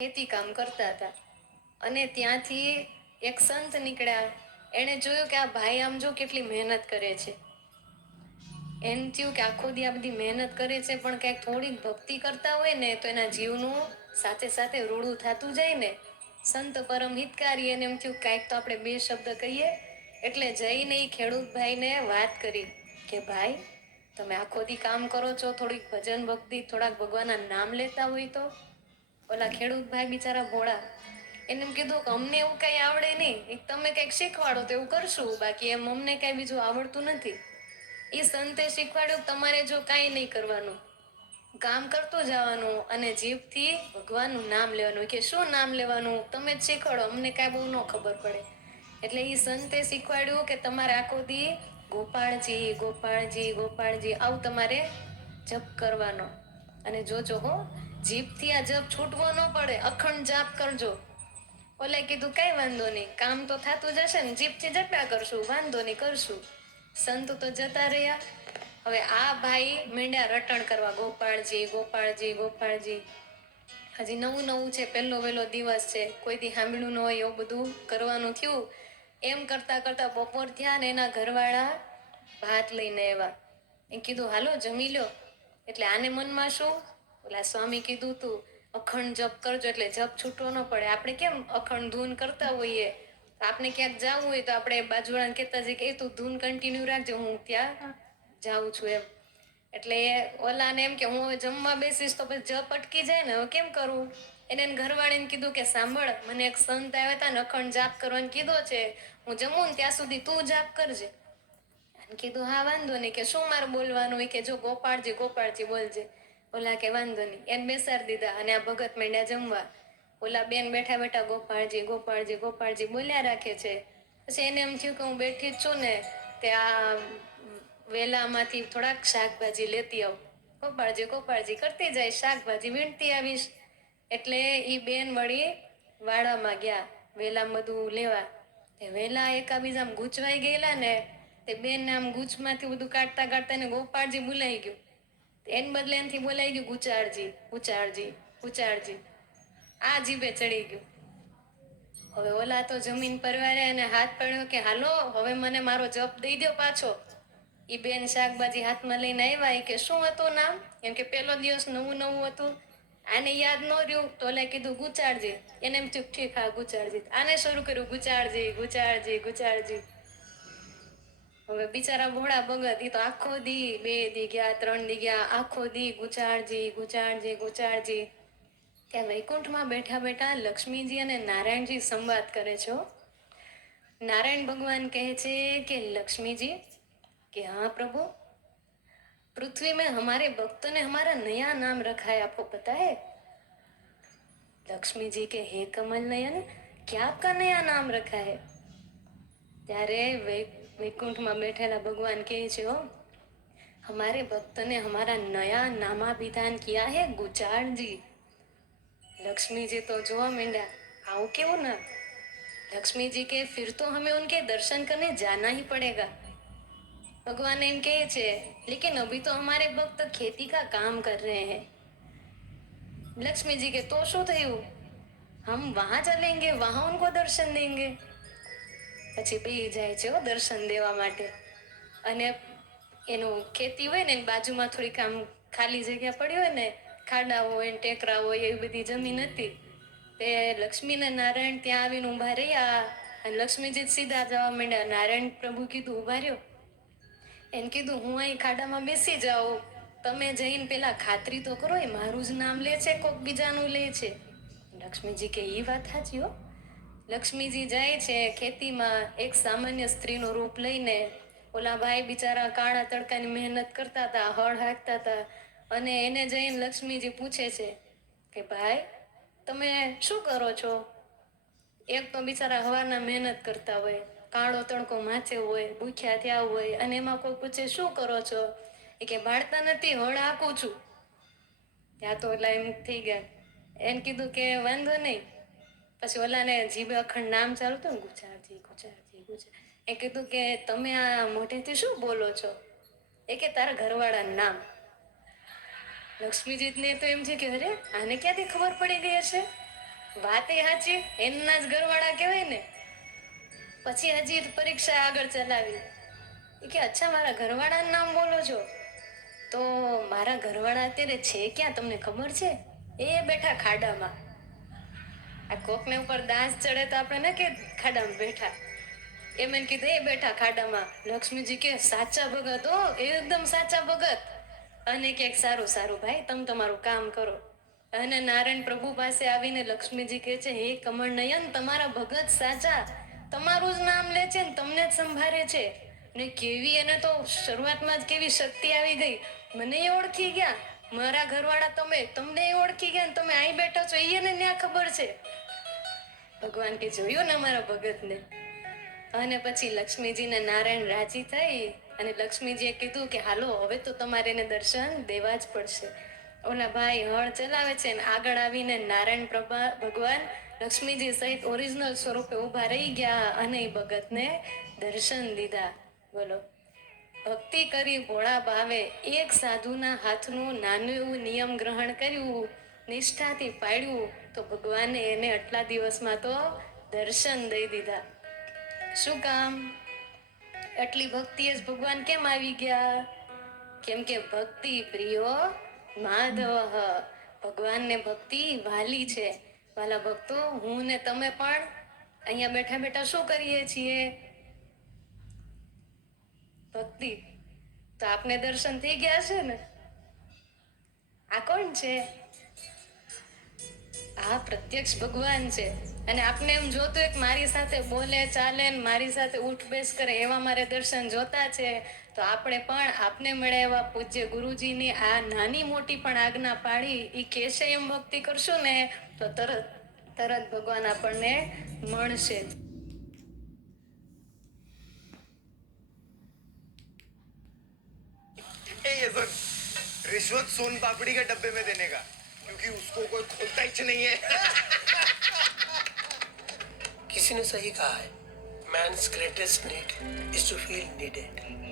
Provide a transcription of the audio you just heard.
ખેતી કામ કરતા હતા. અને ત્યાંથી એક સંત નીકળ્યા. એણે જોયું કે આ ભાઈ આમ જો કેટલી મહેનત કરે છે. એમ થયું કે આખો દી આ બધી મહેનત કરે છે, પણ ક્યાંક થોડીક ભક્તિ કરતા હોય ને, તો એના જીવનું સાથે સાથે રૂડું થતું જાય ને. સંત પરમ હિતકારી એને એમ થયું, કાંઈક તો આપણે બે શબ્દ કહીએ. એટલે જઈને એ ખેડૂત ભાઈને વાત કરી કે, ભાઈ, તમે આખો દી કામ કરો છો, થોડીક ભજન ભક્તિ, થોડાક ભગવાનના નામ લેતા હોય તો? ઓલા ખેડૂત ભાઈ બિચારા ભોળા, એને એમ કીધું કે અમને એવું કઈ આવડે નહીં, એક તમે કંઈક શીખવાડો તો એવું કરશું, બાકી એમ અમને કઈ બીજું આવડતું નથી. એ સંતે શીખવાડ્યું તમારે જો કાંઈ નહીં કરવાનું, કામ કરતું જવાનું અને જીભથી ભગવાનનું નામ લેવાનું. કે શું નામ લેવાનું? તમે જ શીખવાડો, અમને કાંઈ બહુ ન ખબર પડે. એટલે એ સંતે શીખવાડ્યું કે તમારે આખો દી ગોપાળજી ગોપાળજી ગોપાળજી, આવું તમારે જપ કરવાનો. અને જોજો હો, જીભથી આ જપ છૂટવો ન પડે, અખંડ જાપ કરજો. ઓલે કીધું, કઈ વાંધો નહીં, કામ તો થતું જશે ને, જીભથી જપ્યા કરશું, વાંધો નહીં, કરશું. સંત તો જતા રહ્યા. હવે આ ભાઈ મીંડા રટણ કરવા, ગોપાળજી ગોપાળજી ગોપાળજી. હજી નવું નવું છે, પહેલો વહેલો દિવસ છે, કોઈ દી સાંભળ્યું ન હોય એવું બધું કરવાનું થયું. એમ કરતા કરતા બપોર થયા ને એના ઘરવાળા ભાત લઈને આવ્યા. એ કીધું, હાલો, જમી લ્યો. એટલે આને મનમાં શું? ઓલા સ્વામી કીધું તું અખંડ જપ કરજો એટલે જપ છૂટવો ન પડે. આપણે કેમ અખંડ ધૂન કરતા હોઈએ? આપણે ક્યાંક જવું હોય તો આપણે બાજુવાળાને કહેતા જઈએ કે એ તું ધૂન કન્ટિન્યુ રાખજો હું ત્યાં જાઉં છું. એમ. એટલે ઓલાને એમ કે હું હવે જમવા બેસીશ તો પછી જપ અટકી જાય ને હવે કેમ કરવું એને ઘરવાળીને કીધું કે સાંભળ મને એક સંત આવ્યા હતા ને અખંડ જાપ કરવાનું કીધો છે. હું જમું ને ત્યાં સુધી તું જાપ કરજે. કીધું, હા, વાંધો નહીં. કે શું મારે બોલવાનું? હોય કે, જો ગોપાળજી ગોપાળજી બોલજે. ઓલા કે, વાંધો નહીં. એને બેસાડી દીધા અને આ ભગત માંડ્યા જમવા. ઓલા બેન બેઠા બેઠા ગોપાળજી ગોપાળજી ગોપાળજી બોલ્યા રાખે છે. પછી એને એમ થયું કે હું બેઠી જ છું ને, તે આ વેલામાંથી થોડાક શાકભાજી લેતી આવું. ગોપાળજી ગોપાળજી, કરતી જાય, શાકભાજી વીણતી આવીશ. એટલે એ બેન વળી વાડામાં ગયા, વેલામાં બધું લેવા. વેલા એકાબીજામાં ગૂંચવાઈ ગયેલા ને તે બેન આમ ગૂંચમાંથી બધું કાઢતા કાઢતા ગોપાળજી બોલાઈ ગયું. એને બદલે એનાથી બોલાઈ ગયું, ગુચાળજી ગુચાળજી ગુચાળજી. આ જીભે ચડી ગયું. હવે ઓલા તો જમીન પરવારે અને હાથ પડ્યો કે, હાલો, હવે મને મારો જપ દઈ દો પાછો. એ બેન શાકભાજી હાથમાં લઈને આવ્યા કે, શું હતું નામ? એમ કે, પેલો દિવસ નવું નવું હતું. આને યાદ ન રહ્યું તો ઓલે કીધું, ગુચાળજી. એને એમ થયું, ઠીક, હા, ગુચાળજી. આને શરૂ કર્યું, ગુચાળજી ગુચાળજી ગુચાળજી. હવે બિચારા ભોળા ભગત એ તો આખો દી બે દી ગયા, ત્રણ દી ગયા, આખો દી ગુચાળજી ગુચાળજી ગુચાળજી ત્યાં વૈકુંઠમાં બેઠા બેઠા લક્ષ્મીજી અને નારાયણજી સંવાદ કરે છો નારાયણ ભગવાન કહે છે કે, લક્ષ્મીજી, કે હા પ્રભુ, પૃથ્વી મેં હમારે ભક્તોને હમારા નયા નામ રખાય આપો પતા હે? લક્ષ્મીજી કે, હે કમલ નયન ક્યાં नयन क्या आपका नया नाम रखा है ત્યારે વૈકુંઠમાં બેઠેલા ભગવાન કહે છે હો हमारे भक्त ने हमारा नया नामाभिधान किया है गुचार जी लक्ष्मी जी तो જોવા માંડ્યા આવું કેવું ના लक्ष्मी जी के फिर तो हमें उनके दर्शन करने जाना ही पड़ेगा भगवान एम कहे छे लेकिन अभी तो हमारे भक्त खेती का काम कर रहे हैं लक्ष्मी जी के तो શું થયું हम वहां चलेंगे वहां उनको दर्शन देंगे પછી બેહી જાય છે દર્શન દેવા માટે. અને એનું ખેતી હોય ને એની બાજુમાં થોડીક આમ ખાલી જગ્યા પડી હોય ને ખાડા હોય ને ટેકરા હોય એવી બધી જમીન હતી. તે લક્ષ્મી ને નારાયણ ત્યાં આવીને ઊભા રહ્યા અને લક્ષ્મીજી સીધા જવા માંડ્યા. નારાયણ પ્રભુ કીધું ઊભા રહ્યો. એને કીધું, હું અહીં ખાડામાં બેસી જાઉં. તમે જઈને પેલા ખાતરી તો કરો, એ મારું જ નામ લે છે, કોક બીજાનું લે છે. લક્ષ્મીજી કે એ વાત સાચી હો. લક્ષ્મીજી જાય છે, ખેતીમાં એક સામાન્ય સ્ત્રીનું રૂપ લઈને ઓલા ભાઈ બિચારા કાળા તડકાની મહેનત કરતા હતા, હળ હાંકતા હતા અને એને જઈને લક્ષ્મીજી પૂછે છે કે, ભાઈ, તમે શું કરો છો? એક તો બિચારા હવારના મહેનત કરતા હોય, કાળો તડકો માચે હોય, ભૂખ્યા થયા હોય અને એમાં કોઈ પૂછે, શું કરો છો? એ કે ભાળતા નથી, હળ હાંકું છું. ત્યાં તો એટલા એમ થઈ ગયા. એને કીધું કે, વાંધો નહીં પછી ઓલાને જીભે અખંડ નામ ચાલતું ને ગુજરાતી ગુજરાતી ગુજરાતી. એ કીધું કે, તમે આ મોઢેથી શું બોલો છો? એ કે, તારા ઘરવાળાનું નામ. લક્ષ્મીજીતને તો એમ છે કે, અરે, આને ક્યાંથી ખબર પડી ગઈ હશે? વાતે સાચી, એમના જ ઘરવાળા કહેવાય ને. પછી હજી પરીક્ષા આગળ ચલાવી. એ કે, અચ્છા, મારા ઘરવાળાનું નામ બોલો છો? તો મારા ઘરવાળા અત્યારે છે ક્યાં, તમને ખબર છે? એ બેઠા ખાડામાં. આ કોકને ઉપર દાંસ ચડે તો આપણે ને કે ખાડામાં બેઠા. એમ એને કીધું, એ બેઠા ખાડામાં. લક્ષ્મીજી કે, સાચા ભગત હો, એકદમ સાચા ભગત. અને કે, સારું સારું ભાઈ, તમે તમારું કામ કરો. અને નારાયણ પ્રભુ પાસે આવીને લક્ષ્મીજી કહે છે, હે કમળ નયન તમારા ભગત સાચા. તમારું જ નામ લે છે ને તમને જ સંભાળે છે. ને કેવી એને તો શરૂઆતમાં જ કેવી શક્તિ આવી ગઈ. મને એ ઓળખી ગયા. મારા ઘરવાળા તમે, તમને એ ઓળખી ગયા તમે અહીં બેઠા છો એને ન્યા ખબર છે. ભગવાન કે જોયું ને અમારા ભગતને? અને પછી લક્ષ્મીજીને નારાયણ રાજી થઈ અને લક્ષ્મીજીએ કીધું કે હાલો, હવે તો તમારે એને દર્શન દેવા જ પડશે. ઓલા ભાઈ હળ ચલાવે છે ને આગળ આવીને નારાયણ પ્રભા, ભગવાન લક્ષ્મીજી સહિત ઓરિજિનલ સ્વરૂપે ઊભા રહી ગયા અને એ ભગતને દર્શન દીધા. બોલો, ભક્તિ કરી ભોળા ભાવે એક સાધુના હાથનું નાનું એવું નિયમ ગ્રહણ કર્યું, નિષ્ઠાથી પાડ્યું તો ભગવાને એને આટલા દિવસમાં તો દર્શન દઈ દીધા. શું કામ? આટલી ભક્તિ જ ભગવાન કેમ આવી ગયા? કેમ કે ભક્તિ પ્રિયો માધવ. ભગવાનને ભક્તિ વાલી છે. વાલા ભક્તો, હું ને તમે પણ અહીંયા બેઠા બેઠા શું કરીએ છીએ? ભક્તિ. તો આપને દર્શન થઈ ગયા છે ને? આ કોણ છે? આ પ્રત્યક્ષ ભગવાન છે અને આપને એમ જોતું એક મારી સાથે બોલે ચાલે ને મારી સાથે ઉઠ બેસ કરે એવા મારે દર્શન જોતા છે તો આપણે પણ આપને મળે એવા પૂજ્ય ગુરુજીની આ નાની મોટી પણ આજ્ઞા પાડી એ કેશે એમ ભક્તિ કરશું ને તો તરત તરત ભગવાન આપણને મળશે જ ए ये सुन रिश्वत सोन पापड़ी के डब्बे में देने का क्योंकि उसको कोई खोलता ही नहीं है किसी ने सही कहा है man's greatest need is to feel needed